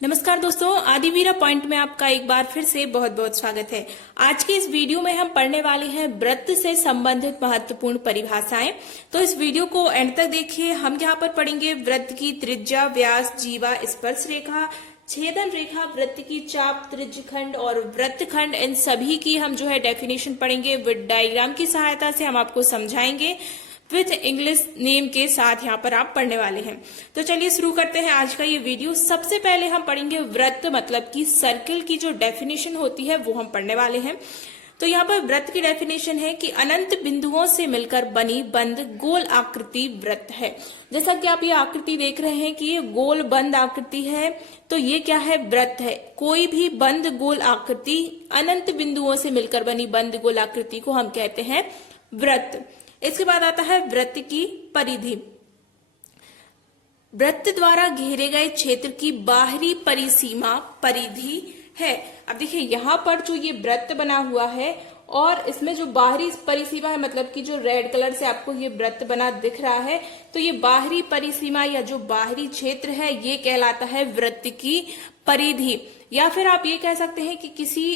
नमस्कार दोस्तों, आदिवीरा पॉइंट में आपका एक बार फिर से बहुत बहुत स्वागत है। आज के इस वीडियो में हम पढ़ने वाले हैं व्रत से संबंधित महत्वपूर्ण परिभाषाएं। तो इस वीडियो को एंड तक देखिए। हम यहाँ पर पढ़ेंगे व्रत की त्रिज्या, व्यास, जीवा, स्पर्श रेखा, छेदन रेखा, व्रत की चाप, त्रिज्यखंड और वृत्तखंड, इन सभी की हम जो है डेफिनेशन पढ़ेंगे। विद डायग्राम की सहायता से हम आपको समझाएंगे। विथ इंग्लिश नेम के साथ यहाँ पर आप पढ़ने वाले हैं। तो चलिए शुरू करते हैं आज का ये वीडियो। सबसे पहले हम पढ़ेंगे व्रत मतलब कि सर्कल की जो डेफिनेशन होती है वो हम पढ़ने वाले हैं। तो यहाँ पर व्रत की डेफिनेशन है कि अनंत बिंदुओं से मिलकर बनी बंद गोल आकृति व्रत है। जैसा कि आप ये आकृति देख रहे हैं कि ये गोल बंद आकृति है, तो ये क्या है? व्रत है। कोई भी बंद गोल आकृति, अनंत बिंदुओं से मिलकर बनी बंद गोल आकृति को हम कहते हैं व्रत। इसके बाद आता है व्रत की परिधि। वृत्त द्वारा घेरे गए क्षेत्र की बाहरी परिसीमा परिधि है। अब देखिए यहाँ पर जो ये वृत्त बना हुआ है और इसमें जो बाहरी परिसीमा है, मतलब कि जो रेड कलर से आपको ये वृत्त बना दिख रहा है, तो ये बाहरी परिसीमा या जो बाहरी क्षेत्र है ये कहलाता है वृत्त की परिधि। या फिर आप ये कह सकते हैं कि किसी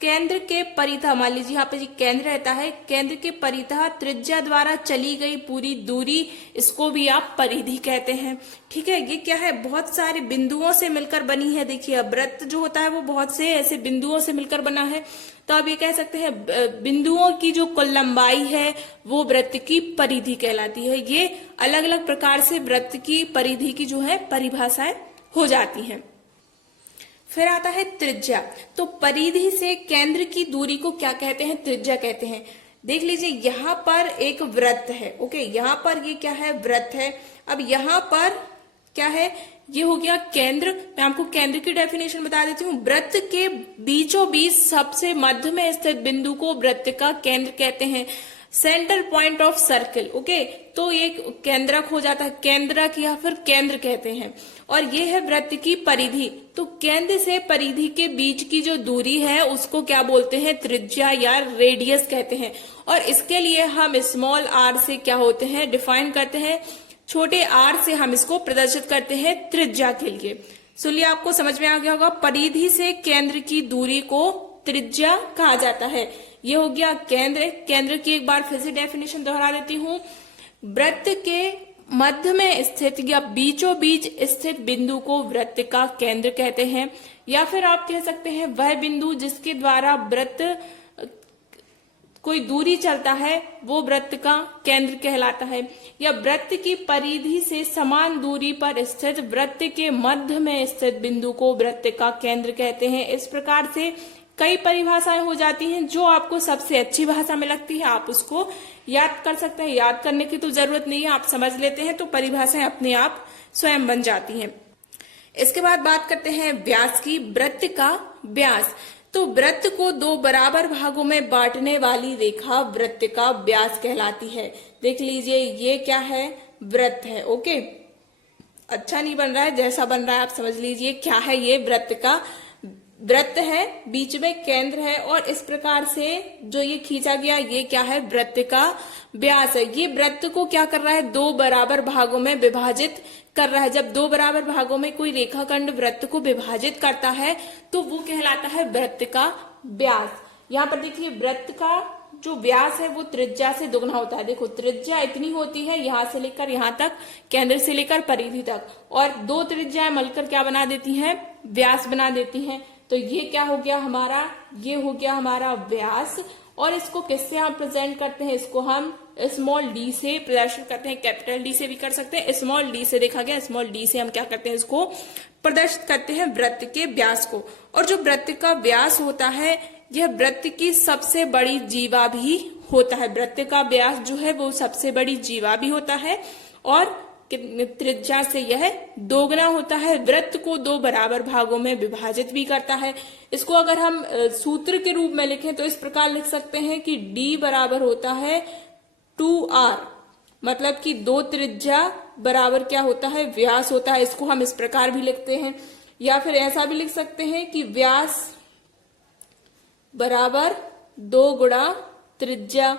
केंद्र के परितः, मान लीजिए यहाँ पे जो केंद्र रहता है, केंद्र के परितः त्रिज्या द्वारा चली गई पूरी दूरी, इसको भी आप परिधि कहते हैं। ठीक है, ये क्या है? बहुत सारे बिंदुओं से मिलकर बनी है। देखिए अब वृत्त जो होता है वो बहुत से ऐसे बिंदुओं से मिलकर बना है, तो आप ये कह सकते हैं बिंदुओं की जो कुल लंबाई है वो वृत्त की परिधि कहलाती है। ये अलग अलग प्रकार से वृत्त की परिधि की जो है परिभाषाएं हो जाती हैं। फिर आता है त्रिज्या। तो परिधि से केंद्र की दूरी को क्या कहते हैं? त्रिज्या कहते हैं। देख लीजिए यहाँ पर एक वृत्त है। ओके, यहाँ पर ये क्या है? वृत्त है। अब यहाँ पर क्या है? ये हो गया केंद्र। मैं आपको केंद्र की डेफिनेशन बता देती हूँ। वृत्त के बीचों बीच सबसे मध्य में स्थित बिंदु को वृत्त का केंद्र कहते हैं। Centre point of circle. Okay, तो ये केंद्रक हो जाता है, केंद्रक या फिर केंद्र कहते हैं। और ये है वृत्त की परिधि। तो केंद्र से परिधि के बीच की जो दूरी है उसको क्या बोलते हैं? त्रिज्या या रेडियस कहते हैं। और इसके लिए हम स्मॉल आर से क्या होते हैं? डिफाइन करते हैं। छोटे आर से हम इसको प्रदर्शित करते हैं त्रिज्या के लिए। सुनिए, आपको समझ में आ गया होगा। परिधि से केंद्र की दूरी को त्रिज्या कहा जाता है। ये हो गया केंद्र। केंद्र की एक बार फिर से डेफिनेशन दोहरा देती हूँ। वृत्त के मध्य में स्थित या बीचों बीच स्थित बिंदु को वृत्त का केंद्र कहते हैं। या फिर आप कह सकते हैं वह बिंदु जिसके द्वारा वृत्त कोई दूरी चलता है वो वृत्त का केंद्र कहलाता है। या वृत्त की परिधि से समान दूरी पर स्थित वृत्त के मध्य में स्थित बिंदु को वृत्त का केंद्र कहते हैं। इस प्रकार से कई परिभाषाएं हो जाती हैं। जो आपको सबसे अच्छी भाषा में लगती है आप उसको याद कर सकते हैं। याद करने की तो जरूरत नहीं है, आप समझ लेते हैं तो परिभाषाएं अपने आप स्वयं बन जाती हैं। इसके बाद बात करते हैं व्यास की। वृत्त का व्यास। तो वृत्त को दो बराबर भागों में बांटने वाली रेखा वृत्त का व्यास कहलाती है। देख लीजिए ये क्या है? वृत्त है। ओके, अच्छा नहीं बन रहा है, जैसा बन रहा है आप समझ लीजिए क्या है। ये वृत्त का वृत्त है, बीच में केंद्र है और इस प्रकार से जो ये खींचा गया ये क्या है? वृत्त का व्यास है। ये वृत्त को क्या कर रहा है? दो बराबर भागों में विभाजित कर रहा है। जब दो बराबर भागों में कोई रेखाखंड वृत्त को विभाजित करता है तो वो कहलाता है वृत्त का व्यास। यहाँ पर देखिए वृत्त का जो व्यास है वो त्रिज्या से दुगना होता है। देखो त्रिज्या इतनी होती है यहाँ से लेकर यहाँ तक, केंद्र से लेकर परिधि तक, और दो त्रिज्याएं मिलकर क्या बना देती हैं? व्यास बना देती हैं। तो ये क्या हो गया हमारा? ये हो गया हमारा व्यास। और इसको किससे हम प्रेजेंट करते हैं? इसको हम स्मॉल डी से प्रदर्शित करते हैं। कैपिटल डी से भी कर सकते हैं, स्मॉल डी से देखा गया। स्मॉल डी से हम क्या करते हैं? इसको प्रदर्शित करते हैं वृत्त के व्यास को। और जो वृत्त का व्यास होता है यह वृत्त की सबसे बड़ी जीवा भी होता है। वृत्त का व्यास जो है वो सबसे बड़ी जीवा भी होता है और त्रिज्या से यह दोगुना होता है। वृत्त को दो बराबर भागों में विभाजित भी करता है। इसको अगर हम सूत्र के रूप में लिखें तो इस प्रकार लिख सकते हैं कि D बराबर होता है 2R, मतलब कि दो त्रिज्या बराबर क्या होता है? व्यास होता है। इसको हम इस प्रकार भी लिखते हैं। या फिर ऐसा भी लिख सकते हैं कि व्यास बराबर 2 गुणा त्रिज्या।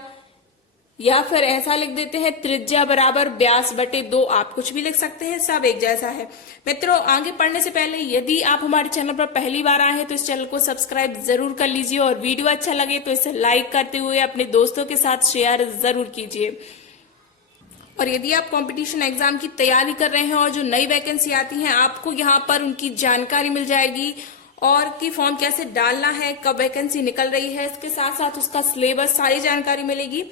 या फिर ऐसा लिख देते हैं त्रिज्या बराबर व्यास बटे 2, आप कुछ भी लिख सकते हैं, सब एक जैसा है। मित्रों, आगे पढ़ने से पहले यदि आप हमारे चैनल पर पहली बार आए हैं तो इस चैनल को सब्सक्राइब जरूर कर लीजिए और वीडियो अच्छा लगे तो इसे लाइक करते हुए अपने दोस्तों के साथ शेयर जरूर कीजिए। और यदि आप कंपटीशन एग्जाम की तैयारी कर रहे हैं और जो नई वैकेंसी आती है आपको यहाँ पर उनकी जानकारी मिल जाएगी और कि फॉर्म कैसे डालना है, कब वैकेंसी निकल रही है, इसके साथ साथ उसका सिलेबस, सारी जानकारी मिलेगी।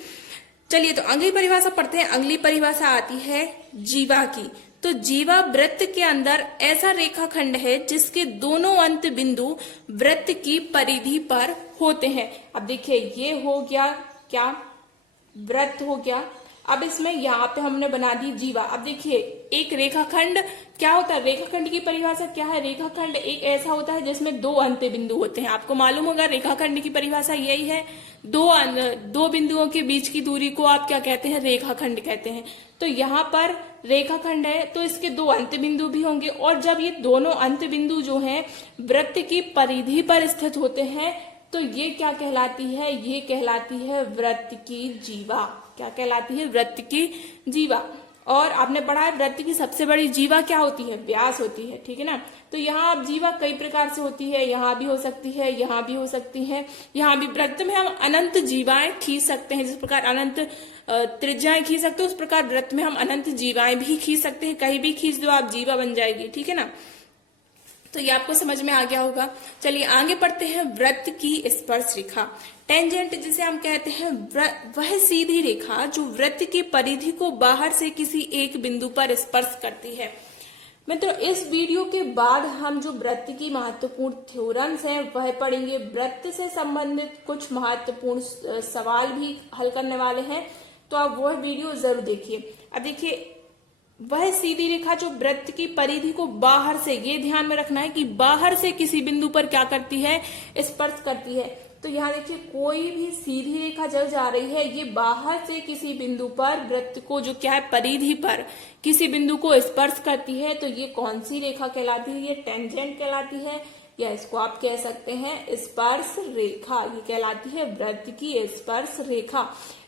चलिए तो अगली परिभाषा पढ़ते हैं। अगली परिभाषा आती है जीवा की। तो जीवा वृत्त के अंदर ऐसा रेखाखंड है जिसके दोनों अंत बिंदु वृत्त की परिधि पर होते हैं। अब देखिए ये हो गया क्या, वृत्त हो गया। अब इसमें यहाँ पे हमने बना दी जीवा। अब देखिए एक रेखाखंड क्या होता है, रेखाखंड की परिभाषा क्या है, रेखाखंड एक ऐसा होता है जिसमें दो अंत्य बिंदु होते हैं। आपको मालूम होगा रेखाखंड की परिभाषा यही है, दो बिंदुओं के बीच की दूरी को आप क्या कहते हैं, रेखाखंड कहते हैं। तो यहाँ पर रेखाखंड है तो इसके दो अंत्य बिंदु भी होंगे और जब ये दोनों अंत्य बिंदु जो हैं वृत्त की परिधि पर स्थित होते हैं तो ये क्या कहलाती है, ये कहलाती है वृत्त की जीवा। क्या कहलाती है, वृत्त की जीवा। और आपने पढ़ा है वृत्त की सबसे बड़ी जीवा क्या होती है, व्यास होती है, ठीक है ना। तो यहाँ अब जीवा कई प्रकार से होती है, यहाँ भी हो सकती है, यहाँ भी हो सकती है, यहाँ भी। वृत्त में हम अनंत जीवाएं खींच सकते हैं, जिस प्रकार अनंत त्रिज्याएं खींच सकते हैं उस प्रकार वृत्त में हम अनंत जीवाएं भी खींच सकते हैं। कहीं भी खींच दो आप, जीवा बन जाएगी, ठीक है ना। तो ये आपको समझ में आ गया होगा। चलिए आगे पढ़ते हैं। वृत्त की स्पर्श रेखा, टेंजेंट जिसे हम कहते हैं, वह सीधी रेखा जो वृत्त की परिधि को बाहर से किसी एक बिंदु पर स्पर्श करती है। मित्रों, इस वीडियो के बाद हम जो वृत्त की महत्वपूर्ण थ्योरम्स हैं वह पढ़ेंगे। वृत्त से संबंधित कुछ महत्वपूर्ण सवाल भी हल करने वाले हैं, तो आप वह वीडियो जरूर देखिए। अब देखिए वह सीधी रेखा जो वृत्त की परिधि को बाहर से, ये ध्यान में रखना है कि बाहर से किसी बिंदु पर क्या करती है, स्पर्श करती है। तो यहाँ देखिए कोई भी सीधी रेखा जब जा रही है ये बाहर से किसी बिंदु पर वृत्त को जो क्या है परिधि पर किसी बिंदु को स्पर्श करती है, तो ये कौन सी रेखा कहलाती है, ये टेंजेंट कहलाती है, या इसको आप कह सकते हैं स्पर्श रेखा। ये कहलाती है वृत्त की स्पर्श रेखा।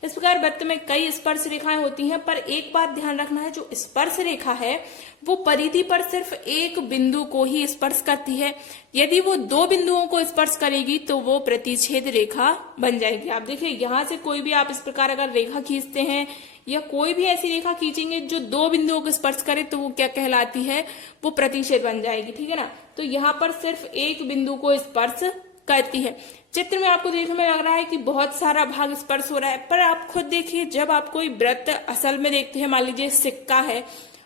इस प्रकार वृत्त में कई स्पर्श रेखाएं होती हैं, पर एक बात ध्यान रखना है, जो स्पर्श रेखा है वो परिधि पर सिर्फ एक बिंदु को ही स्पर्श करती है। यदि वो दो बिंदुओं को स्पर्श करेगी तो वो प्रतिच्छेद रेखा बन जाएगी। आप देखिए यहाँ से कोई भी आप इस प्रकार अगर रेखा खींचते हैं या कोई भी ऐसी रेखा खींचेंगे जो दो बिंदुओं को स्पर्श करे तो वो क्या कहलाती है, वो प्रतिच्छेद बन जाएगी, ठीक है ना। तो यहाँ पर सिर्फ एक बिंदु को स्पर्श करती है। चित्र में आपको देखने में लग रहा है कि बहुत सारा भाग स्पर्श हो रहा है, पर आप खुद देखिए जब आप कोई वृत्त असल में देखते हैं, मान लीजिए सिक्का है,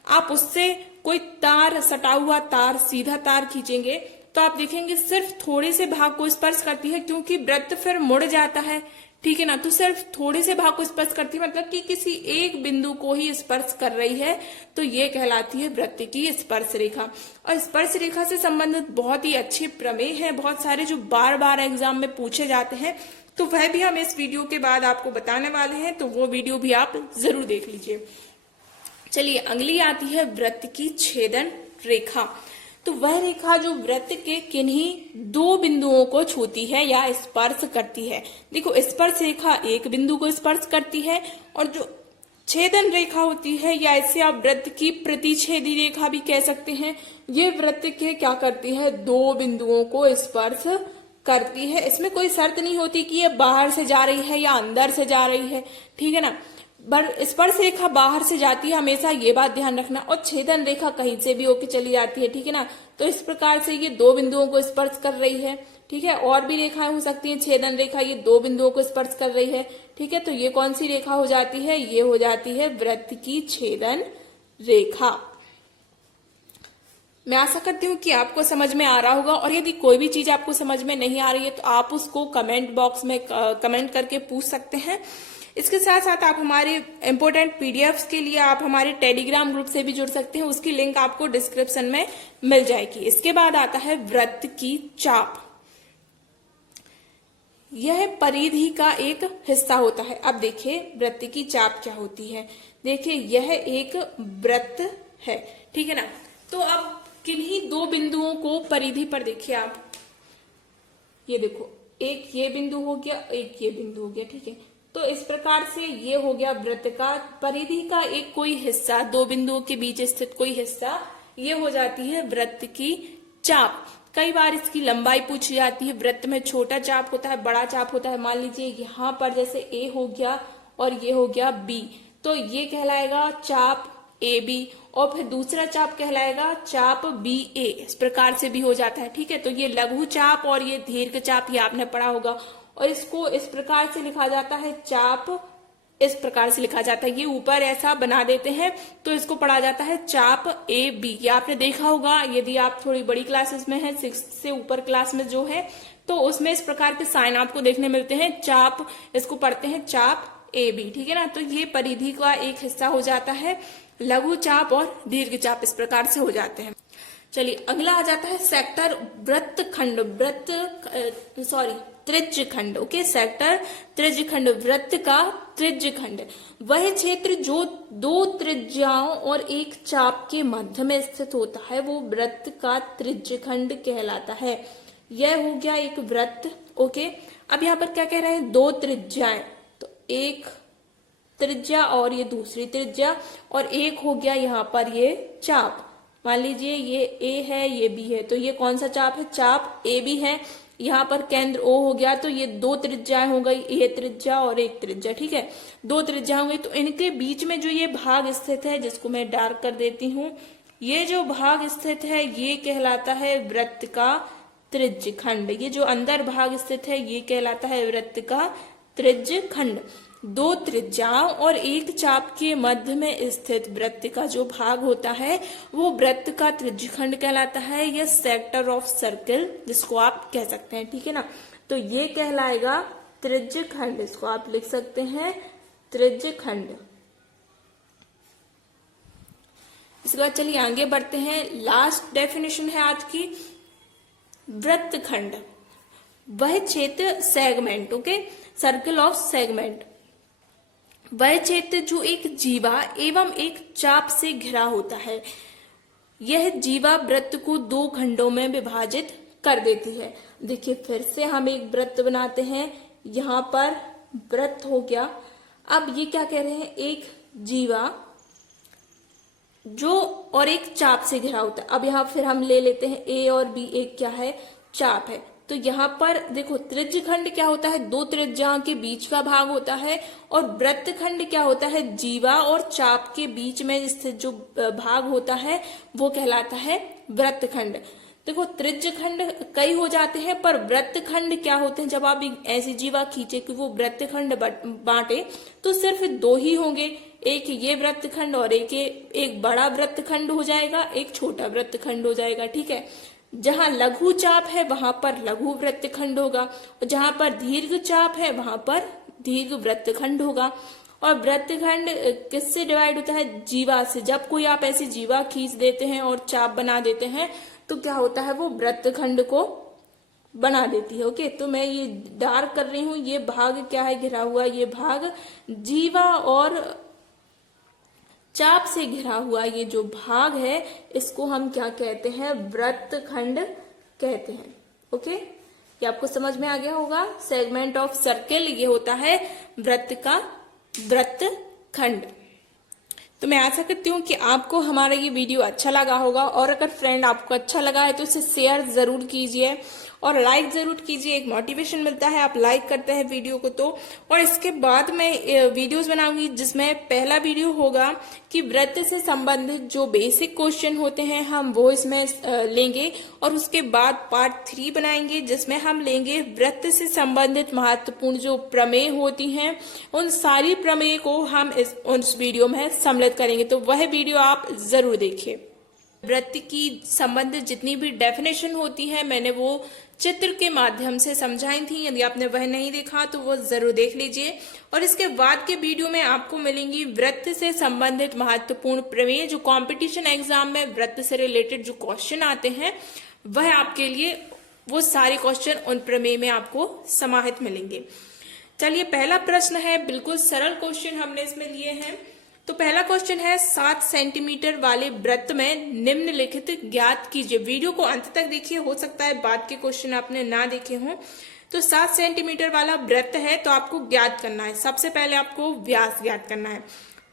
आप उससे कोई तार, सटा हुआ तार, सीधा तार खींचेंगे तो आप देखेंगे सिर्फ थोड़े से भाग को स्पर्श करती है, क्योंकि वृत्त फिर मुड़ जाता है, ठीक है ना। तो सिर्फ थोड़े से भाग को स्पर्श करती है, मतलब कि किसी एक बिंदु को ही स्पर्श कर रही है, तो ये कहलाती है वृत्त की स्पर्श रेखा। और स्पर्श रेखा से संबंधित बहुत ही अच्छे प्रमेय हैं, बहुत सारे जो बार बार एग्जाम में पूछे जाते हैं, तो वह भी हम इस वीडियो के बाद आपको बताने वाले हैं, तो वो वीडियो भी आप जरूर देख लीजिए। चलिए अगली आती है वृत्त की छेदन रेखा। तो वह रेखा जो वृत्त के किन्हीं दो बिंदुओं को छूती है या स्पर्श करती है। देखो स्पर्श रेखा एक बिंदु को स्पर्श करती है और जो छेदन रेखा होती है या इसे आप वृत्त की प्रतिच्छेदी रेखा भी कह सकते हैं, ये वृत्त के क्या करती है, दो बिंदुओं को स्पर्श करती है। इसमें कोई शर्त नहीं होती कि ये बाहर से जा रही है या अंदर से जा रही है, ठीक है ना। स्पर्श रेखा बाहर से जाती है, हमेशा ये बात ध्यान रखना, और छेदन रेखा कहीं से भी होके चली जाती है, ठीक है ना। तो इस प्रकार से ये दो बिंदुओं को स्पर्श कर रही है, ठीक है। और भी रेखाएं हो सकती हैं, छेदन रेखा ये दो बिंदुओं को स्पर्श कर रही है, ठीक है। तो ये कौन सी रेखा हो जाती है, ये हो जाती है वृत्त की छेदन रेखा। मैं आशा करती हूँ कि आपको समझ में आ रहा होगा, और यदि कोई भी चीज आपको समझ में नहीं आ रही है तो आप उसको कमेंट बॉक्स में कमेंट करके पूछ सकते हैं। इसके साथ साथ आप हमारे इम्पोर्टेंट पीडीएफ्स के लिए आप हमारे टेलीग्राम ग्रुप से भी जुड़ सकते हैं, उसकी लिंक आपको डिस्क्रिप्शन में मिल जाएगी। इसके बाद आता है वृत्त की चाप। यह परिधि का एक हिस्सा होता है। अब देखिए वृत्त की चाप क्या होती है। देखिए यह एक वृत्त है, ठीक है ना। तो अब किन्हीं दो बिंदुओं को परिधि पर देखिए आप, ये देखो एक ये बिंदु हो गया, एक ये बिंदु हो गया, ठीक है। तो इस प्रकार से ये हो गया वृत्त का परिधि का एक कोई हिस्सा, दो बिंदुओं के बीच स्थित कोई हिस्सा, ये हो जाती है वृत्त की चाप। कई बार इसकी लंबाई पूछी जाती है। वृत्त में छोटा चाप होता है, बड़ा चाप होता है। मान लीजिए यहाँ पर जैसे ए हो गया और ये हो गया बी, तो ये कहलाएगा चाप ए बी, और फिर दूसरा चाप कहलाएगा चाप बी ए। इस प्रकार से भी हो जाता है, ठीक है। तो ये लघु चाप और ये दीर्घ चाप, ये आपने पढ़ा होगा। और इसको इस प्रकार से लिखा जाता है, चाप इस प्रकार से लिखा जाता है। ये ऊपर ऐसा बना देते हैं तो इसको पढ़ा जाता है चाप ए बी। ये आपने देखा होगा यदि आप थोड़ी बड़ी क्लासेस में हैं, 6 से ऊपर क्लास में जो है, तो उसमें इस प्रकार के साइन आपको देखने मिलते हैं। चाप, इसको पढ़ते हैं चाप ए बी, ठीक है ना। तो ये परिधि का एक हिस्सा हो जाता है। लघु चाप और दीर्घ चाप इस प्रकार से हो जाते हैं। चलिए अगला आ जाता है सेक्टर वृत्तखंड, त्रिज्यखंड। ओके, सेक्टर त्रिज्यखंड, वृत्त का त्रिज्यखंड वह क्षेत्र जो दो त्रिज्याओं और एक चाप के मध्य में स्थित होता है, वो वृत्त का त्रिज्यखंड कहलाता है। यह हो गया एक वृत्त। ओके, अब यहाँ पर क्या कह रहे हैं, दो त्रिज्याएं, तो एक त्रिज्या और ये दूसरी त्रिज्या, और एक हो गया यहाँ पर ये चाप। मान लीजिए ये ए है, ये बी है, तो ये कौन सा चाप है, चाप ए बी है। यहाँ पर केंद्र ओ हो गया, तो ये दो त्रिज्याएं हो गई, ये त्रिज्या और एक त्रिज्या, ठीक है। दो त्रिज्या हो गई, तो इनके बीच में जो ये भाग स्थित है, जिसको मैं डार्क कर देती हूँ, ये जो भाग स्थित है ये कहलाता है वृत्त का त्रिज्यखंड। ये जो अंदर भाग स्थित है ये कहलाता है वृत्त का त्रिज्यखंड। दो त्रिज्याओं और एक चाप के मध्य में स्थित वृत्त का जो भाग होता है वो वृत्त का त्रिज्यखंड कहलाता है, या सेक्टर ऑफ सर्किल जिसको आप कह सकते हैं, ठीक है ना। तो ये कहलाएगा त्रिज्यखंड, इसको आप लिख सकते हैं त्रिज्यखंड। इसके बाद चलिए आगे बढ़ते हैं। लास्ट डेफिनेशन है आज की, वृत्तखंड वह क्षेत्र, segment, okay, circle of segment, वह क्षेत्र जो एक जीवा एवं एक चाप से घिरा होता है। यह जीवा वृत्त को दो खंडों में विभाजित कर देती है। देखिए फिर से हम एक वृत्त बनाते हैं, यहाँ पर वृत्त हो गया। अब ये क्या कह रहे हैं, एक जीवा जो और एक चाप से घिरा होता है। अब यहाँ फिर हम ले लेते हैं ए और बी, एक क्या है, चाप है। तो यहाँ पर देखो त्रिज्यखंड क्या होता है, दो त्रिज्याओं के बीच का भाग होता है, और वृत्तखंड क्या होता है, जीवा और चाप के बीच में स्थित जो भाग होता है वो कहलाता है वृत्तखंड। देखो त्रिज्यखंड कई हो जाते हैं, पर वृत्तखंड क्या होते हैं, जब आप ऐसी जीवा खींचे कि वो वृत्तखंड बांटे तो सिर्फ दो ही होंगे, एक ये वृत्तखंड और एक बड़ा वृत्तखंड हो जाएगा, एक छोटा वृत्तखंड हो जाएगा, ठीक है। जहां लघु चाप है वहां पर लघु वृत्तखंड होगा, और जहां पर दीर्घ चाप है वहां पर दीर्घ वृत्तखंड होगा। और वृत्तखंड किससे डिवाइड होता है, जीवा से। जब कोई आप ऐसी जीवा खींच देते हैं और चाप बना देते हैं तो क्या होता है, वो वृत्तखंड को बना देती है। ओके, तो मैं ये डार्क कर रही हूं, ये भाग क्या है घिरा हुआ, ये भाग जीवा और चाप से घिरा हुआ ये जो भाग है इसको हम क्या कहते हैं, वृत्तखंड कहते हैं। ओके, ये आपको समझ में आ गया होगा। सेगमेंट ऑफ सर्किल ये होता है वृत्त का वृत्तखंड। तो मैं आशा करती हूँ कि आपको हमारा ये वीडियो अच्छा लगा होगा, और अगर फ्रेंड आपको अच्छा लगा है तो इसे शेयर जरूर कीजिए और लाइक जरूर कीजिए। एक मोटिवेशन मिलता है, आप लाइक करते हैं वीडियो को तो। और इसके बाद मैं वीडियोस बनाऊंगी जिसमें पहला वीडियो होगा कि वृत्त से संबंधित जो बेसिक क्वेश्चन होते हैं हम वो इसमें लेंगे, और उसके बाद पार्ट 3 बनाएंगे जिसमें हम लेंगे वृत्त से संबंधित महत्वपूर्ण जो प्रमेय होती हैं, उन सारी प्रमेय को हम उस वीडियो में सम्मिलित करेंगे। तो वह वीडियो आप जरूर देखिए। वृत्त की संबंधित जितनी भी डेफिनेशन होती है मैंने वो चित्र के माध्यम से समझाई थी। यदि आपने वह नहीं देखा तो वो जरूर देख लीजिए। और इसके बाद के वीडियो में आपको मिलेंगी वृत्त से संबंधित महत्वपूर्ण प्रमेय, जो कंपटीशन एग्जाम में वृत्त से रिलेटेड जो क्वेश्चन आते हैं वह आपके लिए वो सारे क्वेश्चन उन प्रमेय में आपको समाहित मिलेंगे। चलिए पहला प्रश्न है, बिल्कुल सरल क्वेश्चन हमने इसमें लिए हैं। तो पहला क्वेश्चन है, 7 सेंटीमीटर वाले वृत्त में निम्नलिखित ज्ञात कीजिए। वीडियो को अंत तक देखिए, हो सकता है बाद के क्वेश्चन आपने ना देखे हों। तो 7 सेंटीमीटर वाला वृत्त है तो आपको ज्ञात करना है। सबसे पहले आपको व्यास ज्ञात करना है।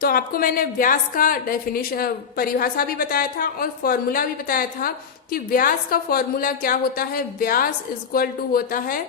तो आपको मैंने व्यास का डेफिनेशन परिभाषा भी बताया था और फॉर्मूला भी बताया था कि व्यास का फॉर्मूला क्या होता है। व्यास इक्वल टू होता है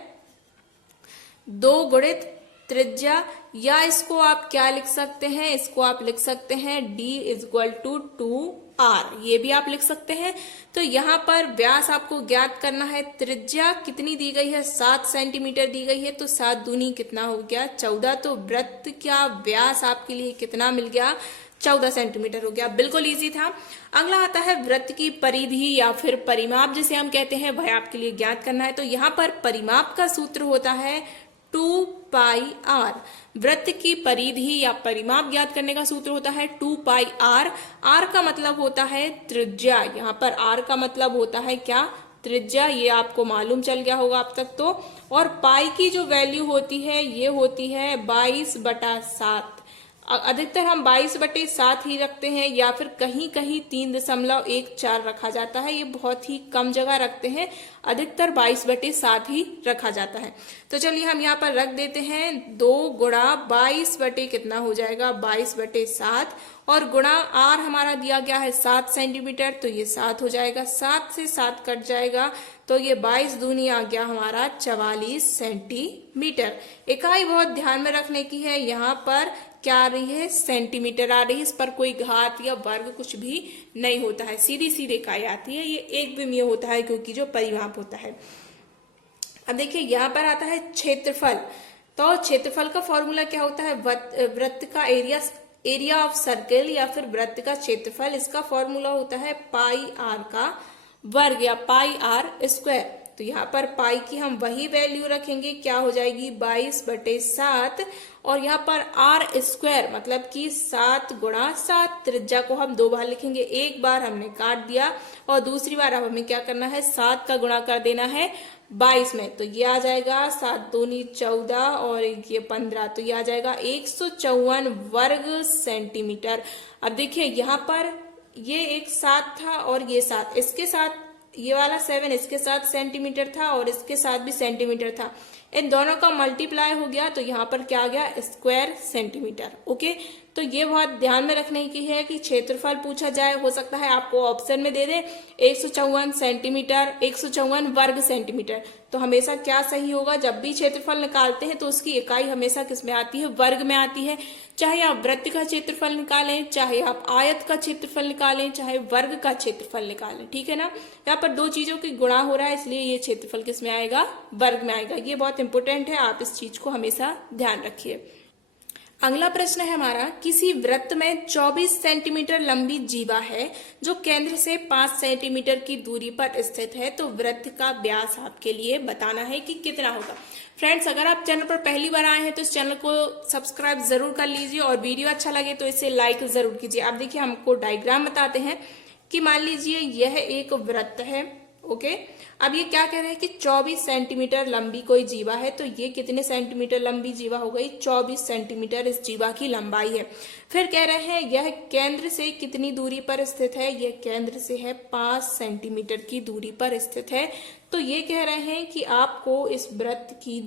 2 गुणित त्रिज्या, या इसको आप क्या लिख सकते हैं, इसको आप लिख सकते हैं d इक्वल टू 2r, ये भी आप लिख सकते हैं। तो यहाँ पर व्यास आपको ज्ञात करना है। त्रिज्या कितनी दी गई है, 7 सेंटीमीटर दी गई है, तो 7 दूनी कितना हो गया 14। तो वृत्त का व्यास आपके लिए कितना मिल गया, 14 सेंटीमीटर हो गया। बिल्कुल इजी था। अगला आता है वृत्त की परिधि या फिर परिमाप जिसे हम कहते हैं, वह आपके लिए ज्ञात करना है। तो यहाँ पर परिमाप का सूत्र होता है 2 पाई आर। वृत्त की परिधि या परिमाप ज्ञात करने का सूत्र होता है 2 पाई आर। आर का मतलब होता है त्रिज्या, यहाँ पर आर का मतलब होता है क्या, त्रिज्या। ये आपको मालूम चल गया होगा अब तक तो। और पाई की जो वैल्यू होती है ये होती है 22/7। अधिकतर हम 22/7 ही रखते हैं, या फिर कहीं कहीं 3.14 रखा जाता है। ये बहुत ही कम जगह रखते हैं, अधिकतर 22/7 ही रखा जाता है। तो चलिए हम यहाँ पर रख देते हैं 2 गुणा 22 बटे कितना हो जाएगा 22/7, और गुणा आर हमारा दिया गया है 7 सेंटीमीटर, तो ये 7 हो जाएगा। 7 से 7 कट जाएगा, तो ये 22 दूनी आ गया हमारा 44 सेंटीमीटर। इकाई बहुत ध्यान में रखने की है, यहाँ पर क्या आ रही है, सेंटीमीटर आ रही है। इस पर कोई घात या वर्ग कुछ भी नहीं होता है, सीधी सीधी इकाई आती है। ये एक विमीय होता है क्योंकि जो परिमाप होता है। अब देखिए यहाँ पर आता है क्षेत्रफल। तो क्षेत्रफल का फॉर्मूला क्या होता है, वृत्त का एरिया ऑफ सर्कल या फिर वृत्त का क्षेत्रफल, इसका फॉर्मूला होता है पाई आर का वर्ग या पाई आर स्क्वायर। तो यहाँ पर पाई की हम वही वैल्यू रखेंगे, क्या हो जाएगी 22/7, और यहाँ पर आर स्क्वायर मतलब कि 7 गुणा 7। त्रिज्या को हम 2 बार लिखेंगे, एक बार हमने काट दिया और दूसरी बार अब हमें क्या करना है, 7 का गुणा कर देना है 22 में। तो ये आ जाएगा 7 दूनी 14 और ये 15, तो ये आ जाएगा 154 वर्ग सेंटीमीटर। अब देखिए यहाँ पर ये एक 7 था और ये 7, इसके साथ ये वाला 7 इसके साथ सेंटीमीटर था और इसके साथ भी सेंटीमीटर था। इन दोनों का मल्टीप्लाई हो गया तो यहाँ पर क्या आ गया, स्क्वायर सेंटीमीटर। ओके, तो ये बहुत ध्यान में रखने की है कि क्षेत्रफल पूछा जाए, हो सकता है आपको ऑप्शन में दे दे 154 सेंटीमीटर, 154 वर्ग सेंटीमीटर। तो हमेशा क्या सही होगा, जब भी क्षेत्रफल निकालते हैं तो उसकी इकाई हमेशा किस में आती है, वर्ग में आती है। चाहे आप वृत्त का क्षेत्रफल निकालें, चाहे आप आयत का क्षेत्रफल निकालें, चाहे वर्ग का क्षेत्रफल निकालें, ठीक है ना। यहाँ पर 2 चीजों की गुणा हो रहा है, इसलिए ये क्षेत्रफल किस में आएगा, वर्ग में आएगा। ये बहुत इंपॉर्टेंट है, आप इस चीज को हमेशा ध्यान रखिए। अगला प्रश्न है हमारा, किसी वृत्त में 24 सेंटीमीटर लंबी जीवा है जो केंद्र से 5 सेंटीमीटर की दूरी पर स्थित है, तो वृत्त का व्यास आपके लिए बताना है कि कितना होगा। फ्रेंड्स, अगर आप चैनल पर पहली बार आए हैं तो इस चैनल को सब्सक्राइब जरूर कर लीजिए और वीडियो अच्छा लगे तो इसे लाइक जरूर कीजिए। आप देखिए हमको डायग्राम बताते हैं कि मान लीजिए यह एक वृत्त है। ओके, अब ये क्या कह रहे हैं कि 24 सेंटीमीटर लंबी कोई जीवा है, तो ये कितने सेंटीमीटर लंबी जीवा हो गई, 24 सेंटीमीटर इस जीवा की लंबाई है। फिर कह रहे हैं यह केंद्र से कितनी दूरी पर स्थित है, यह केंद्र से है 5 सेंटीमीटर की दूरी पर स्थित है। तो ये कह रहे हैं कि आपको इस वृत्त की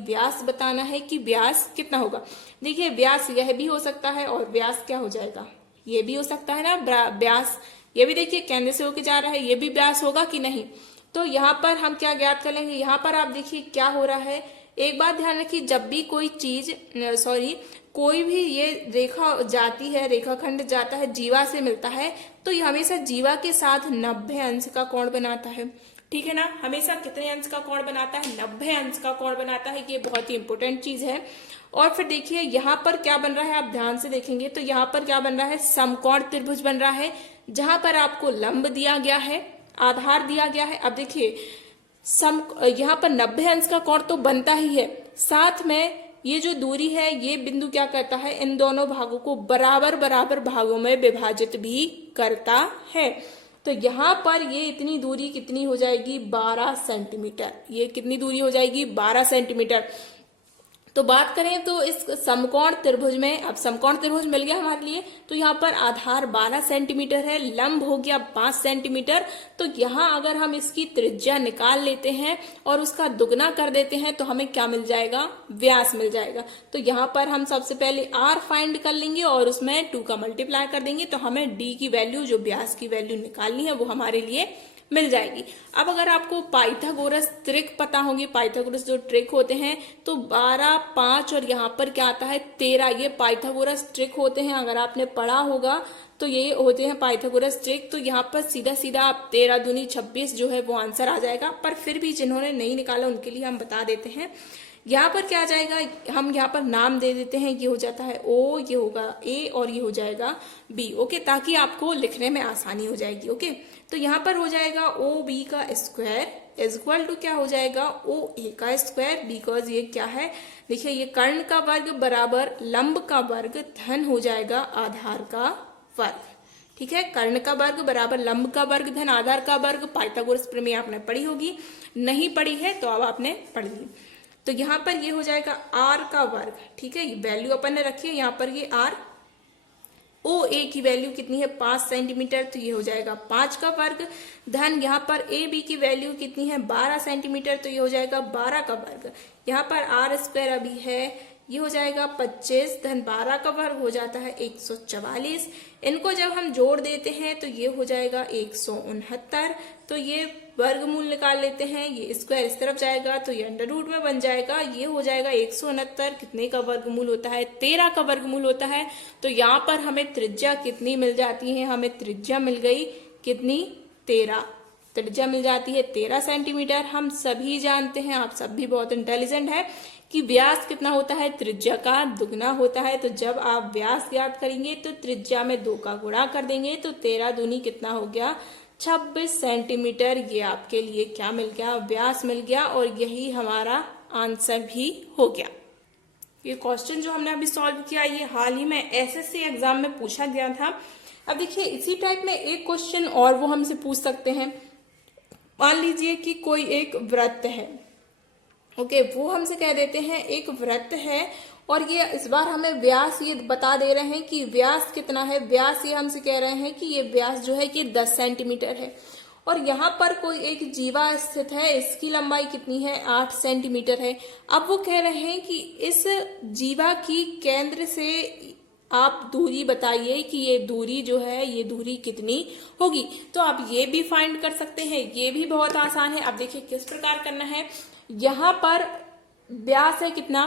व्यास बताना है कि व्यास कितना होगा। देखिए व्यास यह भी हो सकता है और व्यास क्या हो जाएगा, ये भी हो सकता है ना व्यास। ये भी देखिए केंद्र से होके जा रहा है, ये भी व्यास होगा कि नहीं। तो यहाँ पर हम क्या ज्ञात कर लेंगे, यहाँ पर आप देखिए क्या हो रहा है। एक बात ध्यान रखिए, जब भी कोई चीज कोई भी ये रेखा जाती है, रेखाखंड जाता है, जीवा से मिलता है, तो ये हमेशा जीवा के साथ 90 अंश का कोण बनाता है, ठीक है ना। हमेशा कितने अंश का कोण बनाता है, 90 अंश का कोण बनाता है। ये बहुत ही इंपॉर्टेंट चीज है। और फिर देखिए यहाँ पर क्या बन रहा है, आप ध्यान से देखेंगे तो यहाँ पर क्या बन रहा है, समकोण त्रिभुज बन रहा है, जहां पर आपको लंब दिया गया है, आधार दिया गया है। अब देखिए यहाँ पर 90 अंश का कोण तो बनता ही है, साथ में ये जो दूरी है, ये बिंदु क्या करता है, इन दोनों भागों को बराबर बराबर भागों में विभाजित भी करता है। तो यहाँ पर ये इतनी दूरी कितनी हो जाएगी, 12 सेंटीमीटर। ये कितनी दूरी हो जाएगी, 12 सेंटीमीटर। तो बात करें तो इस समकोण त्रिभुज में, अब समकोण त्रिभुज मिल गया हमारे लिए, तो यहाँ पर आधार 12 सेंटीमीटर है, लंब हो गया 5 सेंटीमीटर। तो यहाँ अगर हम इसकी त्रिज्या निकाल लेते हैं और उसका दुगना कर देते हैं तो हमें क्या मिल जाएगा, व्यास मिल जाएगा। तो यहाँ पर हम सबसे पहले r फाइंड कर लेंगे और उसमें 2 का मल्टीप्लाई कर देंगे, तो हमें d की वैल्यू, जो व्यास की वैल्यू निकालनी है, वो हमारे लिए मिल जाएगी। अब अगर आपको पाइथागोरस ट्रिक पता होगी, पाइथागोरस जो ट्रिक होते हैं, तो 12, 5 और यहाँ पर क्या आता है 13, ये पाइथागोरस ट्रिक होते हैं। अगर आपने पढ़ा होगा तो ये होते हैं पाइथागोरस ट्रिक। तो यहाँ पर सीधा सीधा आप 13 दूनी 26 जो है वो आंसर आ जाएगा, पर फिर भी जिन्होंने नहीं निकाला उनके लिए हम बता देते हैं। यहाँ पर क्या आ जाएगा, हम यहाँ पर नाम दे देते हैं, ये हो जाता है O, ये होगा A और ये हो जाएगा B, ओके, ताकि आपको लिखने में आसानी हो जाएगी। ओके, तो यहाँ पर हो जाएगा OB का स्क्वायर इज इक्वल टू क्या हो जाएगा, OA का स्क्वायर, बिकॉज ये क्या है, देखिए ये कर्ण का वर्ग बराबर लंब का वर्ग धन हो जाएगा आधार का वर्ग। ठीक है, कर्ण का वर्ग बराबर लंब का वर्ग धन आधार का वर्ग। पाइथागोरस प्रमेय आपने पढ़ी होगी, नहीं पढ़ी है तो अब आपने पढ़ ली। तो यहाँ पर ये हो जाएगा r का वर्ग। ठीक है, ये वैल्यू अपन ने रखी है यहाँ पर, ये r, OA की वैल्यू कितनी है 5 सेंटीमीटर, तो ये हो जाएगा 5 का वर्ग धन यहाँ पर AB की वैल्यू कितनी है 12 सेंटीमीटर, तो ये हो जाएगा 12 का वर्ग। यहाँ पर r स्क्वायर अभी है, ये हो जाएगा 25 धन 12 का वर्ग हो जाता है 144। इनको जब हम जोड़ देते हैं तो ये हो जाएगा 169। तो ये वर्गमूल निकाल लेते हैं, ये स्क्वायर इस तरफ जाएगा तो ये अंडर रूट में बन जाएगा, ये हो जाएगा 169। कितने का वर्गमूल होता है, 13 का वर्गमूल होता है। तो यहाँ पर हमें त्रिज्या कितनी मिल जाती है, हमें त्रिज्या मिल गई कितनी, 13। त्रिज्या मिल जाती है 13 सेंटीमीटर। हम सभी जानते हैं, आप सब भी बहुत इंटेलिजेंट है, कि व्यास कितना होता है, त्रिज्या का दुगना होता है। तो जब आप व्यास ज्ञात करेंगे तो त्रिज्या में 2 का गुणा कर देंगे, तो 13 दूनी कितना हो गया 26 सेंटीमीटर। ये आपके लिए क्या मिल गया, व्यास मिल गया, और यही हमारा आंसर भी हो गया। ये क्वेश्चन जो हमने अभी सॉल्व किया, ये हाल ही में एसएससी एग्जाम में पूछा गया था। अब देखिए इसी टाइप में एक क्वेश्चन और वो हमसे पूछ सकते हैं। मान लीजिए कि कोई एक वृत्त है, ओके, वो हमसे कह देते हैं एक वृत्त है और ये इस बार हमें व्यास ये बता दे रहे हैं कि व्यास कितना है। व्यास ये हमसे कह रहे हैं कि ये व्यास जो है कि 10 सेंटीमीटर है, और यहाँ पर कोई एक जीवा स्थित है, इसकी लंबाई कितनी है 8 सेंटीमीटर है। अब वो कह रहे हैं कि इस जीवा की केंद्र से आप दूरी बताइए कि ये दूरी जो है ये दूरी कितनी होगी। तो आप ये भी फाइंड कर सकते हैं, ये भी बहुत आसान है। अब देखिए किस प्रकार करना है, यहाँ पर व्यास है कितना,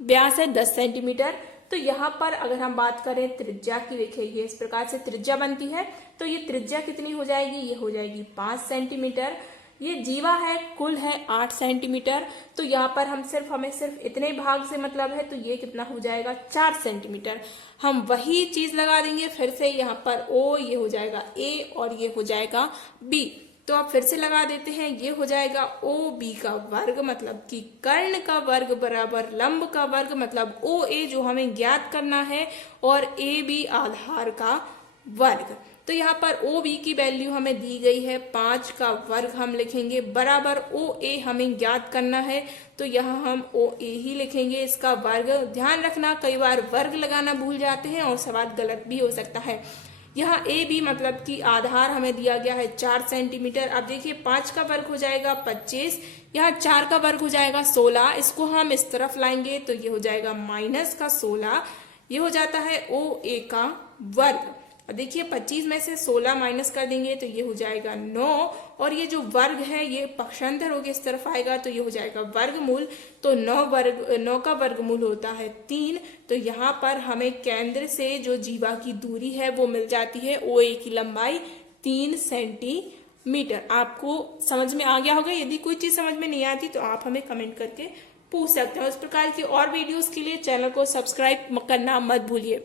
व्यास है 10 सेंटीमीटर। तो यहाँ पर अगर हम बात करें त्रिज्या की, देखिए ये इस प्रकार से त्रिज्या बनती है, तो ये त्रिज्या कितनी हो जाएगी, ये हो जाएगी 5 सेंटीमीटर। ये जीवा है, कुल है 8 सेंटीमीटर। तो यहाँ पर हमें सिर्फ इतने भाग से मतलब है, तो ये कितना हो जाएगा 4 सेंटीमीटर। हम वही चीज लगा देंगे फिर से, यहाँ पर O, ये हो जाएगा A और ये हो जाएगा B। तो आप फिर से लगा देते हैं, ये हो जाएगा OB का वर्ग, मतलब कि कर्ण का वर्ग बराबर लंब का वर्ग, मतलब OA जो हमें ज्ञात करना है और AB आधार का वर्ग। तो यहाँ पर OB की वैल्यू हमें दी गई है 5 का वर्ग हम लिखेंगे, बराबर OA हमें ज्ञात करना है, तो यहाँ हम OA ही लिखेंगे, इसका वर्ग। ध्यान रखना कई बार वर्ग लगाना भूल जाते हैं और सवाल गलत भी हो सकता है। यहाँ AB मतलब कि आधार हमें दिया गया है 4 सेंटीमीटर। अब देखिए 5 का वर्ग हो जाएगा 25, यहाँ 4 का वर्ग हो जाएगा 16, इसको हम इस तरफ लाएंगे तो ये हो जाएगा माइनस का 16, ये हो जाता है OA का वर्ग। और देखिए 25 में से 16 माइनस कर देंगे तो ये हो जाएगा 9, और ये जो वर्ग है ये पक्षांतर होकर इस तरफ आएगा तो ये हो जाएगा वर्गमूल। तो 9 का वर्गमूल होता है 3। तो यहाँ पर हमें केंद्र से जो जीवा की दूरी है वो मिल जाती है, OA की लंबाई 3 सेंटीमीटर। आपको समझ में आ गया होगा। यदि कोई चीज समझ में नहीं आती तो आप हमें कमेंट करके पूछ सकते हैं। उस प्रकार की और वीडियोस के लिए चैनल को सब्सक्राइब करना मत भूलिए।